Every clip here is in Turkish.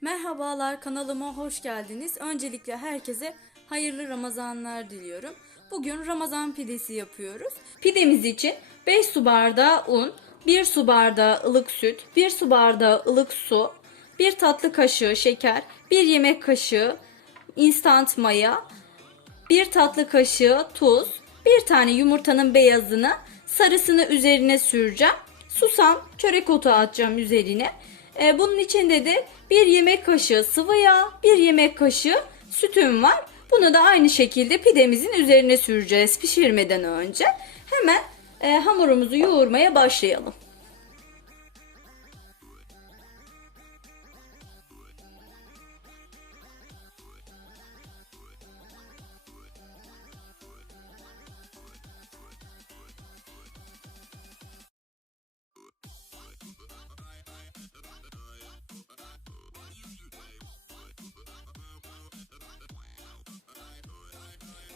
Merhabalar kanalıma hoş geldiniz. Öncelikle herkese hayırlı Ramazanlar diliyorum. Bugün Ramazan pidesi yapıyoruz. Pidemiz için 5 su bardağı un, 1 su bardağı ılık süt, 1 su bardağı ılık su, 1 tatlı kaşığı şeker, 1 yemek kaşığı instant maya, 1 tatlı kaşığı tuz, 1 tane yumurtanın beyazını, sarısını üzerine süreceğim. Susam, çörek otu atacağım üzerine. Ee, bunun içinde de 1 yemek kaşığı sıvı yağ, 1 yemek kaşığı sütüm var. Bunu da aynı şekilde pidemizin üzerine süreceğiz pişirmeden önce. Hemen e, hamurumuzu yoğurmaya başlayalım.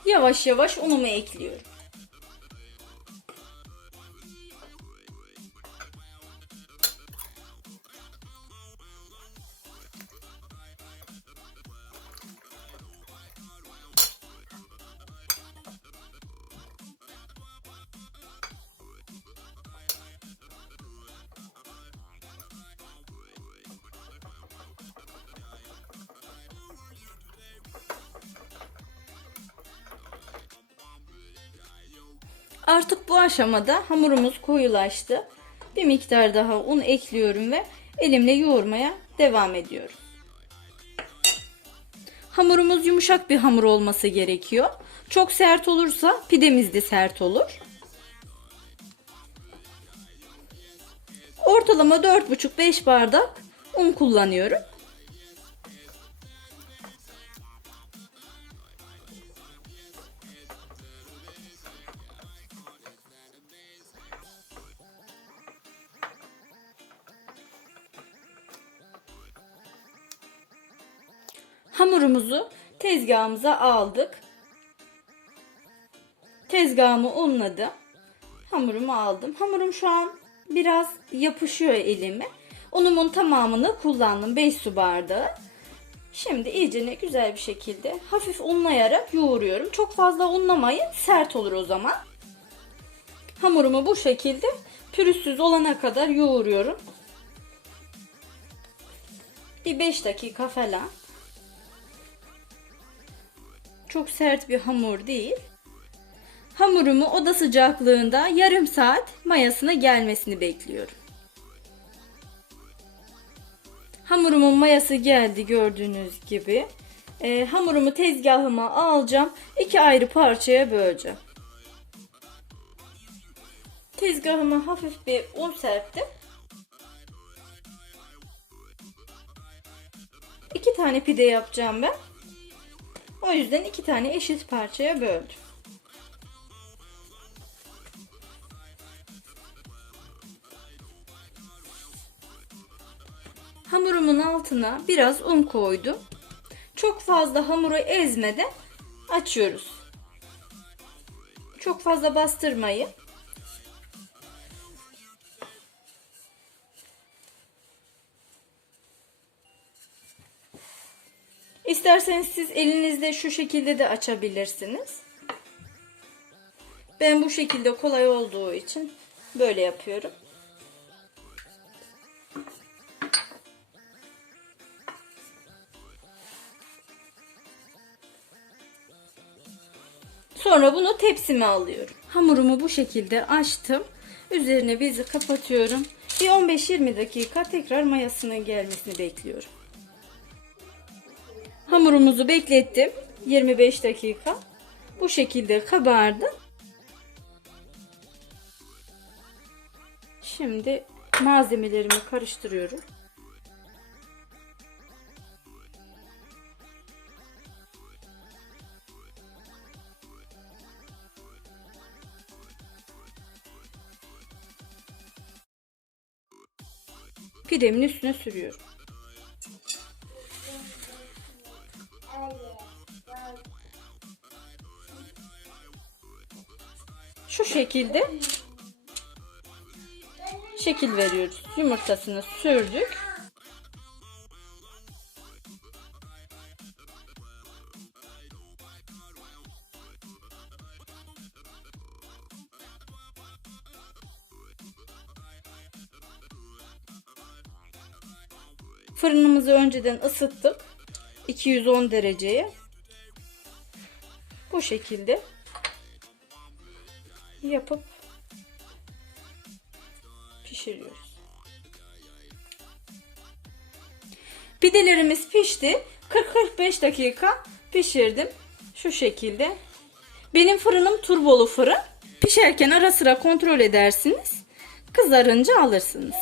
Yavaş yavaş unumu ekliyorum. Artık bu aşamada hamurumuz koyulaştı. Bir miktar daha un ekliyorum ve elimle yoğurmaya devam ediyorum. Hamurumuz yumuşak bir hamur olması gerekiyor. Çok sert olursa pidemiz de sert olur. Ortalama 4,5-5 bardak un kullanıyorum. Hamurumuzu tezgahımıza aldık. Tezgahımı unladım. Hamurumu aldım. Hamurum şu an biraz yapışıyor elime. Unumun tamamını kullandım. 5 su bardağı. Şimdi iyicene güzel bir şekilde hafif unlayarak yoğuruyorum. Çok fazla unlamayın. Sert olur o zaman. Hamurumu bu şekilde pürüzsüz olana kadar yoğuruyorum. Bir 5 dakika falan. Çok sert bir hamur değil. Hamurumu oda sıcaklığında yarım saat mayasına gelmesini bekliyorum. Hamurumun mayası geldi gördüğünüz gibi. Ee, hamurumu tezgahıma alacağım. iki ayrı parçaya böleceğim. Tezgahıma hafif bir un serptim. İki tane pide yapacağım ben. O yüzden iki tane eşit parçaya böldüm. Hamurumun altına biraz un koydum. Çok fazla hamuru ezmeden açıyoruz. Çok fazla bastırmayın. İsterseniz siz elinizde şu şekilde de açabilirsiniz. Ben bu şekilde kolay olduğu için böyle yapıyorum. Sonra bunu tepsime alıyorum. Hamurumu bu şekilde açtım. Üzerine bezi kapatıyorum. Bir 15-20 dakika tekrar mayasının gelmesini bekliyorum. Hamurumuzu beklettim. 25 dakika. Bu şekilde kabardı. Şimdi malzemelerimi karıştırıyorum. Pidemin üstüne sürüyorum. Şu şekilde şekil veriyoruz. Yumurtasını sürdük. Fırınımızı önceden ısıttık. 210 dereceye. Bu şekilde yapıp pişiriyoruz. Pidelerimiz pişti. 40-45 dakika pişirdim. Şu şekilde. Benim fırınım turbolu fırın. Pişerken ara sıra kontrol edersiniz. Kızarınca alırsınız.